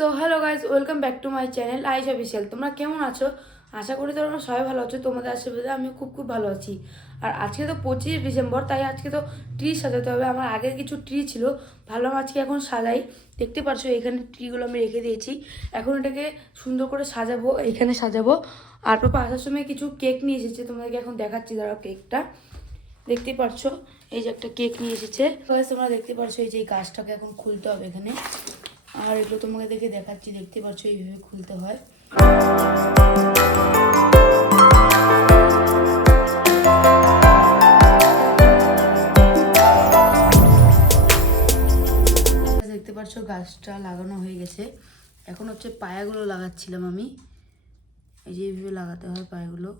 So hello guys, welcome back to my channel আইসা বিশাল। তোমরা কেমন আছো? আশা করি তোমরা সবাই ভালো আছো। তোমাদের আশীর্বাদে আমি খুব ভালো আছি। আর আজকে তো 25 ডিসেম্বর, তাই আজকে তো ট্রি সাজাতে হবে। আমার আগের কিছু ট্রি ছিল, ভাবলাম আজকে এখন সাজাই। দেখতে পাচ্ছ এখানে ট্রিগুলো আমি রেখে দিয়েছি। এখন এটাকে সুন্দর করে সাজাবো, এখানে সাজাবো। আর পাপা আসার সময় কিছু কেক নিয়ে এসেছে, তোমাদেরকে এখন দেখাচ্ছি। দাঁড়াও, কেকটা দেখতে পাচ্ছ, এই যে একটা কেক নিয়ে এসেছে। তোমরা দেখতে পাচ্ছ এই যে এই গাছটাকে এখন খুলতে হবে এখানে। আর এগুলো তোমাকে দেখাচ্ছি, দেখতে পাচ্ছ এইভাবে খুলতে হয়। দেখতে পাচ্ছ গাছটা লাগানো হয়ে গেছে। এখন হচ্ছে পায়াগুলো লাগাচ্ছিলাম আমি। এই যে এইভাবে লাগাতে হয় পায়াগুলো।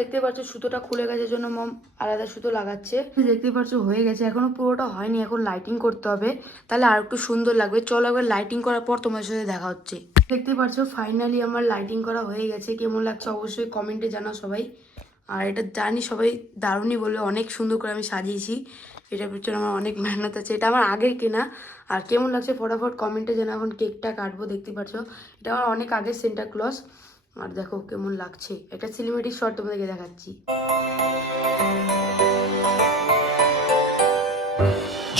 দেখতে পাচ্ছ সুতোটা খুলে গেছে, জন্য মম আলাদা সুতো লাগাচ্ছে। দেখতে পাচ্ছ হয়ে গেছে, এখনো পুরোটা হয়নি, এখন লাইটিং করতে হবে, তাহলে আর একটু সুন্দর লাগবে। চলো একবার লাইটিং করার পর তোমার সাথে দেখা হচ্ছে। দেখতে পাচ্ছ ফাইনালি আমার লাইটিং করা হয়ে গেছে। কেমন লাগছে অবশ্যই কমেন্টে জানাও সবাই। আর এটা জানি সবাই দারুণই বলবে, অনেক সুন্দর করে আমি সাজিয়েছি। এটার পিছনে আমার অনেক মেহনত আছে, এটা আমার আগের কেনা। আর কেমন লাগছে ফটাফট কমেন্টে জানাও। এখন কেকটা কাটবো, দেখতে পাচ্ছ এটা আমার অনেক আগের সেন্টা ক্লজ। আর দেখো কেমন লাগছে, একটা সিনেমেটিক শট তোমাদেরকে দেখাচ্ছি।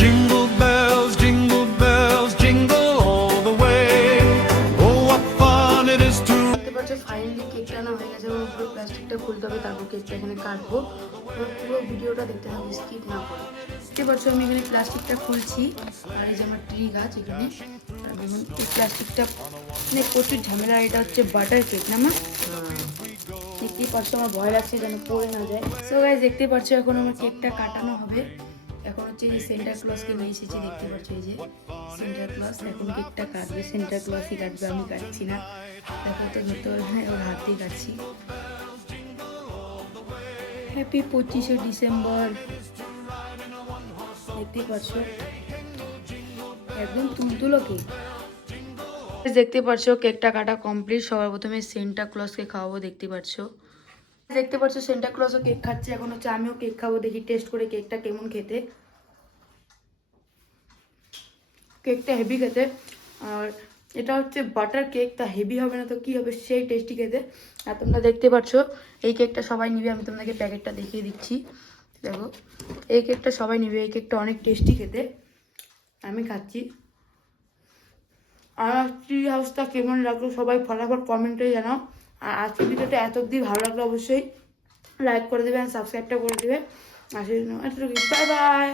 Jingle bells, jingle all the way. Oh, what fun it is to... দেখতে পাচ্ছ ফাইনালি কেকটা আনা হয়ে গেছে। এবং পুরো প্লাস্টিকটা খুলতে হবে, তারপর কেকটা এখানে কাটবো। পুরো ভিডিওটা দেখতে হবে, স্কিপ না করে। দেখতে পাচ্ছ আমি এখানে প্লাস্টিকটা খুলছি। আর এই যে আমার ট্রি গাছ এখানে। দেখুন এই প্লাস্টিকটা মানে প্রচুর ঝামেলা। এটা হচ্ছে বাটার কেক না মা? দেখতেই পাচ্ছ আমার ভয় লাগছে যেন পড়ে না যায়। সো গাইস দেখতে পাচ্ছ এখন আমার কেকটা কাটানো হবে। এখন হচ্ছে এই সেন্টার ক্লজকে নিয়ে এসেছি, দেখতে পাচ্ছ এই যে সেন্টার ক্লজ। এখন কেকটা কাটবে, সেন্টার ক্লজই কাটবে, আমি কাটছি না। দেখো তো ধরতে পারবে না, ওর হাত দিয়ে কাটছি। হ্যাপি 25শে ডিসেম্বর। দেখতেই পাচ্ছ একদম তুলতুলো কেক। দেখতে পাচ্ছ কেকটা কাটা কমপ্লিট। সবার প্রথমে সেন্টা ক্লজকে খাওয়াবো, দেখতে পাচ্ছ। দেখতে পাচ্ছ সেন্টা ক্লজও কেক খাচ্ছে। এখন হচ্ছে আমিও কেক খাবো, দেখি টেস্ট করে কেকটা কেমন খেতে। কেকটা হেভি খেতে। আর এটা হচ্ছে বাটার কেক, তা হেভি হবে না তো কি হবে, সেই টেস্টি খেতে। আর তোমরা দেখতে পাচ্ছ এই কেকটা সবাই নিবে। আমি তোমাদেরকে প্যাকেটটা দেখিয়ে দিচ্ছি, দেখো এই কেকটা সবাই নিবে। এই কেকটা অনেক টেস্টি খেতে, আমি খাচ্ছি। আর ট্রি হাউসটা কেমন লাগলো সবাই ফটাফট কমেন্টে জানাও। আর আজকের ভিডিওটা এত অবধি ভালো লাগলো অবশ্যই লাইক করে দেবে আর সাবস্ক্রাইবটা করে দেবে। আর বাই বাই।